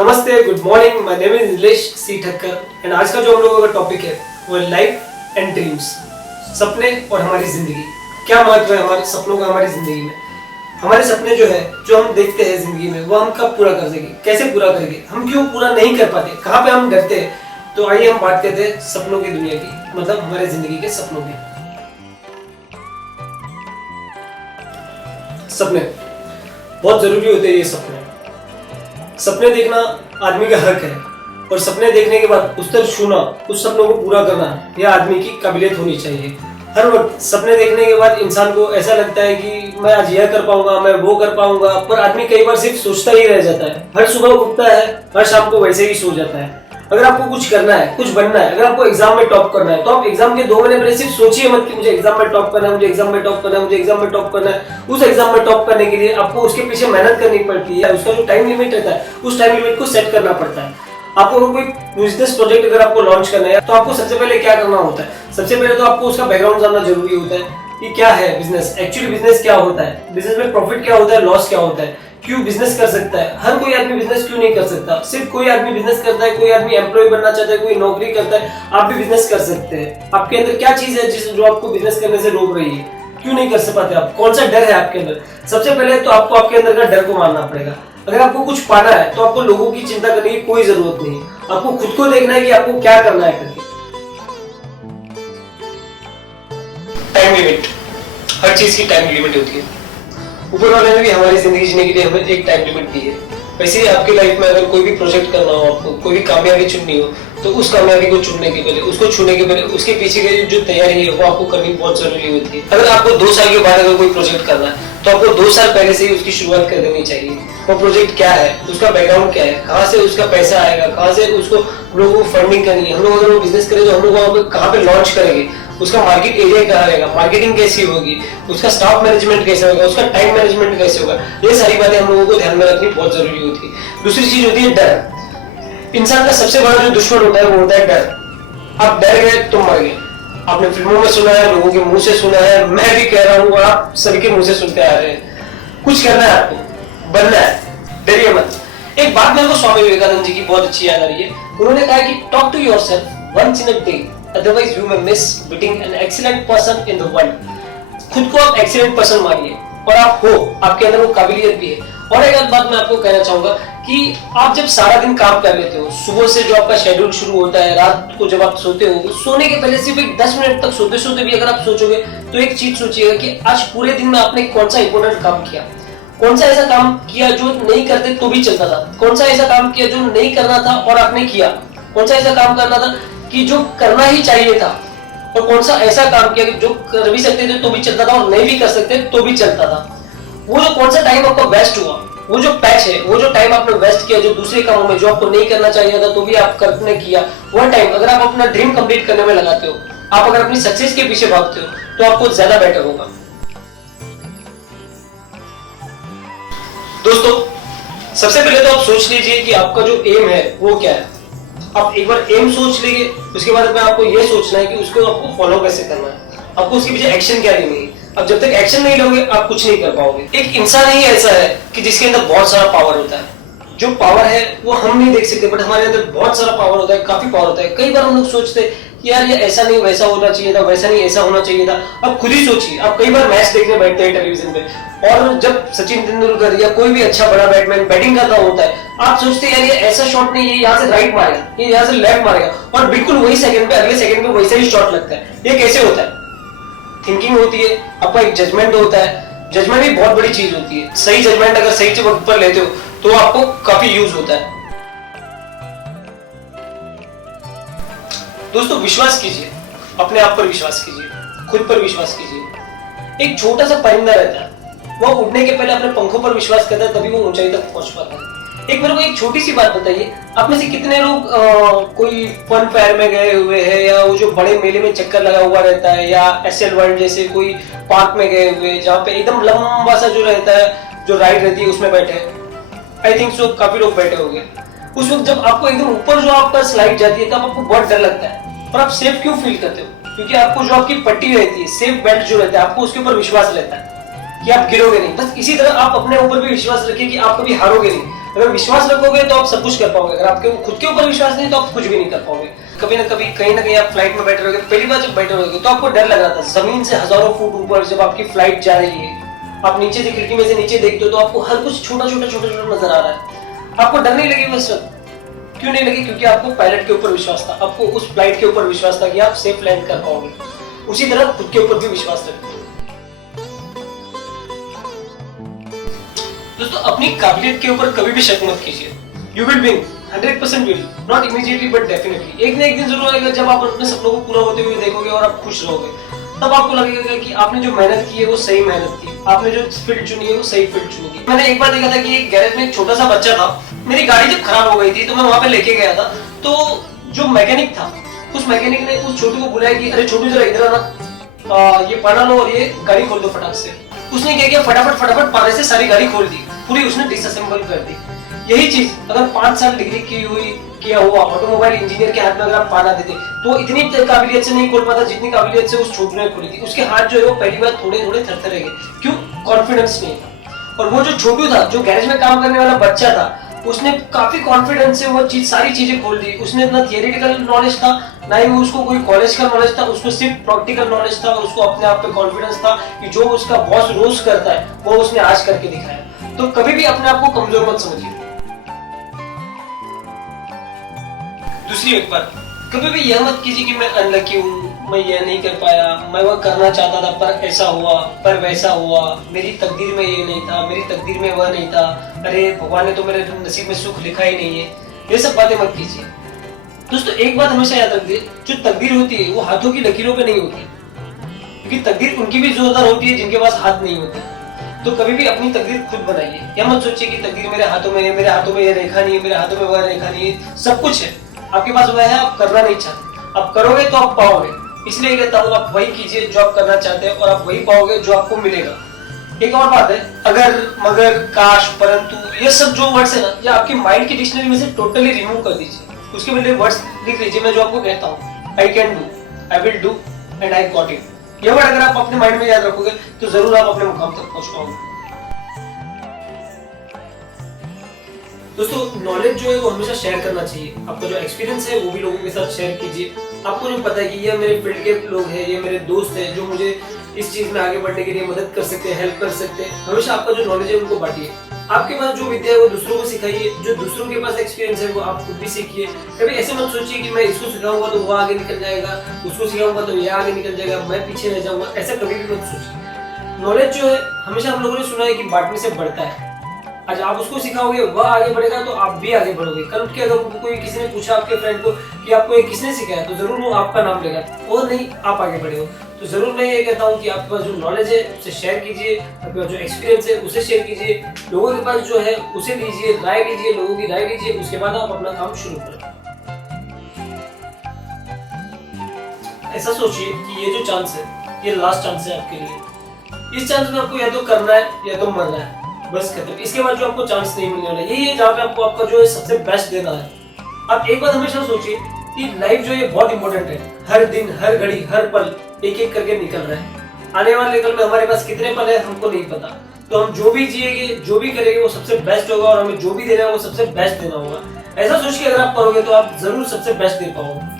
नमस्ते, good morning. My name is Nilesh C Thakkar and आज का जो हम लोगों का टॉपिक है वो है लाइफ एंड ड्रीम्स। सपने और हमारी जिंदगी। क्या महत्व है हमारे सपनों का हमारी जिंदगी में। हमारे सपने जो है जो हम देखते हैं जिंदगी में वो हम कब पूरा कर देंगे, कैसे पूरा करेंगे, हम क्यों पूरा नहीं कर पाते, कहाँ पे हम डरते हैं। तो आइए हम बात करते हैं सपनों की दुनिया की, मतलब हमारे जिंदगी के सपनों की। सपने बहुत जरूरी होते हैं। ये सपने देखना आदमी का हक है और सपने देखने के बाद उस तरफ छूना, उस सपनों को पूरा करना यह आदमी की काबिलियत होनी चाहिए। हर वक्त सपने देखने के बाद इंसान को ऐसा लगता है कि मैं आज यह कर पाऊंगा, मैं वो कर पाऊंगा, पर आदमी कई बार सिर्फ सोचता ही रह जाता है। हर सुबह उठता है, हर शाम को वैसे ही सो जाता है। अगर आपको कुछ करना है, कुछ बनना है, अगर आपको एग्जाम में टॉप करना है तो आप एग्जाम के 2 महीने पहले सिर्फ सोचिए मत कि मुझे एग्जाम में टॉप करना है, मुझे एग्जाम में टॉप करना है, मुझे एग्जाम में टॉप करना है। उस एग्जाम में टॉप करने के लिए आपको उसके पीछे मेहनत करनी पड़ती है। उसका जो टाइम लिमिट रहता है उस टाइम लिमिट को सेट करना पड़ता है। आपको कोई बिजनेस प्रोजेक्ट अगर आपको लॉन्च करना है तो आपको सबसे पहले क्या करना होता है। सबसे पहले तो आपको उसका बैकग्राउंड जानना जरूरी होता है कि क्या है बिजनेस, एक्चुअली बिजनेस क्या होता है, बिजनेस में प्रॉफिट क्या होता है, लॉस क्या होता है, क्यों बिजनेस कर सकता है। हर कोई आदमी बिजनेस क्यों नहीं कर सकता। सिर्फ कोई आदमी बिजनेस करता है, कोई आदमी एम्प्लॉय बनना चाहता है, कोई नौकरी करता है। आप भी बिजनेस कर सकते हैं। आपके अंदर क्या चीज है जो आपको बिजनेस करने से रोक रही है, क्यों नहीं कर पाते आप, कौन सा डर है आपके अंदर। सबसे पहले तो आपको आपके अंदर का डर को मारना पड़ेगा। अगर आपको कुछ पाना है तो आपको लोगों की चिंता करने की कोई जरूरत नहीं। आपको खुद को देखना है कि आपको क्या करना है करके। टाइम लिमिट, हर चीज की टाइम लिमिट होती है। ऊपर वाले ने भी हमारी जिंदगी जीने के लिए हमें एक टाइम लिमिट दी है। वैसे ही आपकी लाइफ में अगर कोई भी प्रोजेक्ट करना हो, आपको कोई भी कामयाबी चुननी हो, तो उस कामयाबी को चुनने के पहले, उसको छूने के पहले, उसके पीछे की जो तैयारी है वो आपको करनी बहुत जरूरी होती है। अगर आपको 2 साल के बाद अगर कोई प्रोजेक्ट करना है तो आपको 2 साल पहले से ही उसकी शुरुआत कर देनी चाहिए। वो प्रोजेक्ट क्या है, उसका बैकग्राउंड क्या है, कहाँ से उसका पैसा आएगा, कहाँ से उसको लोगों को फंडिंग करनी है। हम लोग अगर वो बिजनेस करें तो हम लोग कहाँ पे लॉन्च करेंगे, उसका मार्केट एरिया कहाँ रहेगा, मार्केटिंग कैसी होगी, उसका स्टाफ मैनेजमेंट कैसा होगा, उसका टाइम मैनेजमेंट कैसे होगा। ये सारी बातें हम लोगों को ध्यान में रखनी बहुत जरूरी होती है। दूसरी चीज होती है डर। इंसान का सबसे बड़ा जो दुश्मन होता है वो होता है डर। आप डर गए तो मर गए। आपने फिल्मों में सुना है, लोगों के मुंह से सुना है, मैं भी कह रहा हूँ, आप सभी के मुंह से सुनते आ रहे हैं। कुछ करना है, आपको बनना है, डरिए मत। एक बात मेरे को स्वामी विवेकानंद जी की बहुत अच्छी याद आ रही है। उन्होंने कहा कि talk to yourself once in a day, otherwise you may miss meeting an excellent person in the world। खुद को आप एक्सीलेंट पर्सन मानिए और आप हो, आपके अंदर वो काबिलियत भी है। और एक बात मैं आपको कहना चाहूंगा कि आप जब सारा दिन काम कर लेते हो, सुबह से जो आपका शेड्यूल शुरू होता है, रात को जब आप सोते हो, सोने के पहले सिर्फ एक 10 मिनट तक सोते सोते भी अगर आप सोचोगे तो एक चीज सोचिएगा कि आज पूरे दिन में आपने कौन सा इंपॉर्टेंट काम किया, कौन सा ऐसा काम किया जो नहीं करते तो भी चलता था, कौन सा ऐसा काम किया जो नहीं करना था और आपने किया, कौन सा ऐसा काम करना था कि जो करना ही चाहिए था, और कौन सा ऐसा काम किया जो कर भी सकते थे तो भी चलता था और नहीं भी कर सकते तो भी चलता था। वो जो कौन सा टाइम आपका वेस्ट हुआ, वो जो पैच है, वो जो टाइम आपने वेस्ट किया जो दूसरे कामों में जो आपको नहीं करना चाहिए था तो भी आप करने किया, वह टाइम अगर आप अपना ड्रीम कंप्लीट करने में लगाते हो, आप अगर अपनी सक्सेस के पीछे भागते हो तो आपको ज्यादा बेटर होगा। दोस्तों, सबसे पहले तो आप सोच लीजिए कि आपका जो एम है वो क्या है। आप एक बार एम सोच लीजिए, उसके बाद में आपको ये सोचना है कि उसको आपको फॉलो कैसे करना है, आपको उसके पीछे एक्शन क्या लेनी है। अब जब तक एक्शन नहीं लोगे आप कुछ नहीं कर पाओगे। एक इंसान ही ऐसा है कि जिसके अंदर बहुत सारा पावर होता है। जो पावर है वो हम नहीं देख सकते, बट हमारे अंदर बहुत सारा पावर होता है, काफी पावर होता है। कई बार हम लोग सोचते हैं कि यार ये ऐसा नहीं वैसा होना चाहिए था, वैसा नहीं ऐसा होना चाहिए था। अब खुद ही सोचिए, आप कई बार मैच देखने बैठते हैं टेलीविजन पे और जब सचिन तेंदुलकर या कोई भी अच्छा बड़ा बैट्समैन बैटिंग कर रहा होता है, आप सोचते हैं यार ये ऐसा शॉट नहीं, ये यहाँ से राइट मारेगा, ये यहाँ से लेफ्ट मारेगा, और बिल्कुल वही सेकंड पे, अगले सेकंड पे वैसा ही शॉट लगता है। ये कैसे होता है? थिंकिंग होती है, आपका एक जजमेंट होता है। जजमेंट भी बहुत बड़ी चीज होती है। सही जजमेंट अगर सही वक्त पर लेते हो तो आपको काफी यूज होता है। दोस्तों, विश्वास कीजिए, अपने आप पर विश्वास कीजिए, खुद पर विश्वास कीजिए। एक छोटा सा परिंदा रहता है, वो उड़ने के पहले अपने पंखों पर विश्वास करता है, तभी वो ऊंचाई तक पहुंच पाता है। एक मेरे को एक छोटी सी बात बताइए, आप में से कितने लोग कोई फन फेयर में गए हुए हैं, या वो जो बड़े मेले में चक्कर लगा हुआ रहता है, या एसएल वर्ल्ड जैसे कोई पार्क में गए हुए जहाँ पे एकदम लंबा सा जो रहता है, जो राइड रहती है उसमें बैठे? आई थिंक सो काफी लोग बैठे होंगे। उस वक्त जब आपको एकदम ऊपर जो आपका स्लाइड जाती है तब आपको बहुत डर लगता है, पर आप सेफ क्यों फील करते हो? क्योंकि आपको जो आपकी पट्टी रहती है, सेफ बेल्ट जो रहता है, आपको उसके ऊपर विश्वास रहता है कि आप गिरोगे नहीं। बस इसी तरह आप अपने ऊपर भी विश्वास रखिए कि आप कभी हारोगे नहीं। अगर विश्वास रखोगे तो आप सब कुछ कर पाओगे, अगर आपके खुद के ऊपर विश्वास नहीं तो आप कुछ भी नहीं कर पाओगे। कभी ना कभी कहीं ना कहीं आप फ्लाइट में बैठे रहोगे, पहली बार जब बैठे रहोगे तो आपको डर लग रहा था, जमीन से हजारों फुट ऊपर जब आपकी फ्लाइट जा रही है, आप नीचे से खिड़की में से नीचे देखते हो तो आपको हर कुछ छोटा छोटा नजर आ रहा है। आपको डर नहीं लगी बस, क्यों नहीं लगी? क्योंकि आपको पायलट के ऊपर विश्वास था, आपको उस फ्लाइट के ऊपर विश्वास था कि आप सेफ लैंड कर पाओगे। उसी तरह खुद के ऊपर भी विश्वास रखो। दोस्तों, अपनी काबिलियत के ऊपर कभी भी शक मत कीजिए। You will win, 100% will, not immediately but definitely. एक ना एक दिन जरूर आएगा जब आप अपने सपनों को पूरा होते हुए देखोगे और आप खुश रहोगे। तब आपको लगेगा कि आपने जो मेहनत की है वो सही मेहनत की, आपने जो फील्ड चुनी है वो सही फील्ड चुनी थी। मैंने एक बार देखा था कि एक गैरेज में एक छोटा सा बच्चा था, मेरी गाड़ी जब खराब हो गई थी तो मैं वहां पे लेके गया था, तो जो मैकेनिक था उस मैकेनिक ने उस छोटू को बुलाया कि अरे छोटू जरा इधर आना, ये पाना लो और ये गाड़ी खोल दो फटाक से। उसने क्या किया, फटाफट पाने से सारी गाड़ी खोल दी, पूरी उसने डिसअसेंबल कर दी। यही चीज अगर 5 साल डिग्री की हुई किया हुआ ऑटोमोबाइल इंजीनियर के हाथ में अगर आप पाना देते तो इतनी काबिलियत से नहीं खोल पाता जितनी काबिलियत से उस छोटू ने खोली थी। उसके हाथ जो है वो पहली बार थोड़े थरथरे गए, क्यों? कॉन्फिडेंस नहीं था। और वो जो छोटू था, जो गैरेज में काम करने वाला बच्चा था, उसने काफी कॉन्फिडेंस से वो चीज सारी चीजें खोल दी। उसने ना थियरिटिकल नॉलेज था, ना ही उसको कोई कॉलेज का नॉलेज था, उसको सिर्फ प्रैक्टिकल नॉलेज था। उसको अपने आप पे कॉन्फिडेंस था कि जो उसका बॉस रोज करता है वो उसने आज करके दिखाया। तो कभी भी अपने आप को कमजोर मत समझिए। दूसरी एक बात, कभी भी यह मत कीजिए कि मैं अनलकी हूँ, मैं यह नहीं कर पाया, मैं वह करना चाहता था पर ऐसा हुआ, पर वैसा हुआ, मेरी तकदीर में ये नहीं था, मेरी तकदीर में वह नहीं था, अरे भगवान ने तो मेरे नसीब में सुख लिखा ही नहीं है। ये सब बातें मत कीजिए। दोस्तों, एक बात हमेशा याद रखिए, जो तकदीर होती है वो हाथों की लकीरों पे नहीं होती, क्योंकि तकदीर उनकी भी जोरदार होती है जिनके पास हाथ नहीं होते। तो कभी भी अपनी तकदीर खुद बनाइए। या मत सोचिए कि तकदीर मेरे हाथों में है, मेरे हाथों में यह रेखा नहीं है, मेरे हाथों में वह रेखा नहीं है। सब कुछ है, आपके पास वह है, आप करना नहीं चाहते, आप करोगे तो आप पाओगे। इसलिए कहता हूँ आप वही कीजिए जो आप करना चाहते हैं और आप वही पाओगे जो आपको मिलेगा। एक और बात है, अगर, मगर, काश, परंतु, ये सब जो वर्ड्स है ना, ये आपकी माइंड की डिक्शनरी में से टोटली रिमूव कर दीजिए। उसके बदले वर्ड्स लिख लीजिए, मैं जो आपको कहता हूँ, I can do, I will do and I got it. ये वर्ड अगर आप अपने माइंड में याद रखोगे तो जरूर आप अपने मुकाम तक पहुंच पाओगे। दोस्तों, नॉलेज जो है वो हमेशा शेयर करना चाहिए। आपका जो एक्सपीरियंस है वो भी लोगों के साथ शेयर कीजिए। आपको जो पता है कि ये मेरे फील्ड के लोग हैं, ये मेरे दोस्त हैं जो मुझे इस चीज में आगे बढ़ने के लिए मदद कर सकते हैं, हेल्प कर सकते हैं। हमेशा आपका जो नॉलेज है उनको बांटिए। आपके पास जो विद्या है वो दूसरों को सिखाइए, जो दूसरों के पास एक्सपीरियंस है वो आप खुद भी सीखिए। कभी ऐसे मत सोचिए कि मैं इसको सिखाऊंगा तो वो आगे निकल जाएगा, उसको सिखाऊंगा तो ये आगे निकल जाएगा, मैं पीछे रह जाऊंगा। ऐसा कभी भी मत सोचिए। नॉलेज जो है हमेशा हम लोगों ने सुना है कि बांटने से बढ़ता है। आज आप उसको सिखाओगे वह आगे बढ़ेगा तो आप भी आगे बढ़ोगे। कल उठ के अगर कोई किसी ने पूछा आपके फ्रेंड को कि आपको ये किसने सिखाया, तो जरूर वो आपका नाम लेगा और नहीं आप आगे बढ़े हो। तो जरूर मैं ये कहता हूँ कि आपके पास जो नॉलेज है उसे शेयर कीजिए, आपके पास जो एक्सपीरियंस है उसे शेयर कीजिए, लोगों के पास जो है उसे लीजिए, राय लीजिए, लोगों की राय लीजिए, उसके बाद आप अपना काम शुरू करें। ऐसा सोचिए कि ये जो चांस है ये लास्ट चांस है आपके लिए। इस चांस में आपको या तो करना है या तो मरना है, बस खत्म। इसके बाद जो आपको चांस नहीं मिलने वाला, यही है जहाँ पे आपको आपका जो है सबसे बेस्ट देना है। आप एक बात हमेशा सोचिए कि लाइफ जो है बहुत इंपॉर्टेंट है। हर दिन, हर घड़ी, हर पल एक एक करके निकल रहा है। आने वाले कल में हमारे पास कितने पल है हमको नहीं पता। तो हम जो भी जिएंगे, जो भी करेंगे वो सबसे बेस्ट होगा और हमें जो भी देना है वो सबसे बेस्ट देना होगा। ऐसा सोच के अगर आप करोगे तो आप जरूर सबसे बेस्ट दे पाओगे।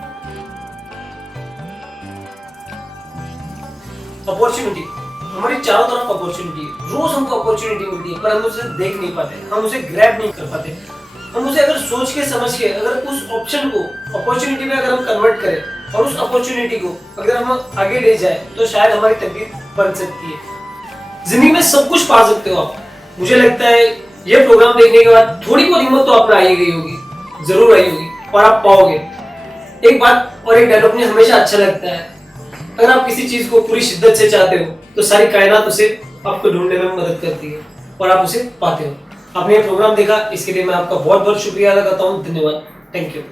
अपॉर्चुनिटी, हमारी चारों तरफ अपॉर्चुनिटी है। रोज हमको अपॉर्चुनिटी मिलती है पर हम उसे देख नहीं पाते, हम उसे ग्रैब नहीं कर पाते। हम उसे अगर सोच के समझ के अगर उस ऑप्शन को अपॉर्चुनिटी में अगर हम कन्वर्ट करें और उस अपॉर्चुनिटी को अगर हम आगे ले जाए तो शायद हमारी तकदीर बन सकती है। जिंदगी में सब कुछ पा सकते हो आप। मुझे लगता है ये प्रोग्राम देखने के बाद थोड़ी बहुत हिम्मत तो आप में आई गई होगी, जरूर आई होगी और आप पाओगे। एक बात और एक डायलॉग मुझे हमेशा अच्छा लगता है, अगर आप किसी चीज को पूरी शिद्दत से चाहते हो तो सारी कायनात उसे आपको ढूंढने में मदद करती है और आप उसे पाते हो। आपने ये प्रोग्राम देखा, इसके लिए मैं आपका बहुत बहुत शुक्रिया अदा करता हूँ। धन्यवाद, थैंक यू।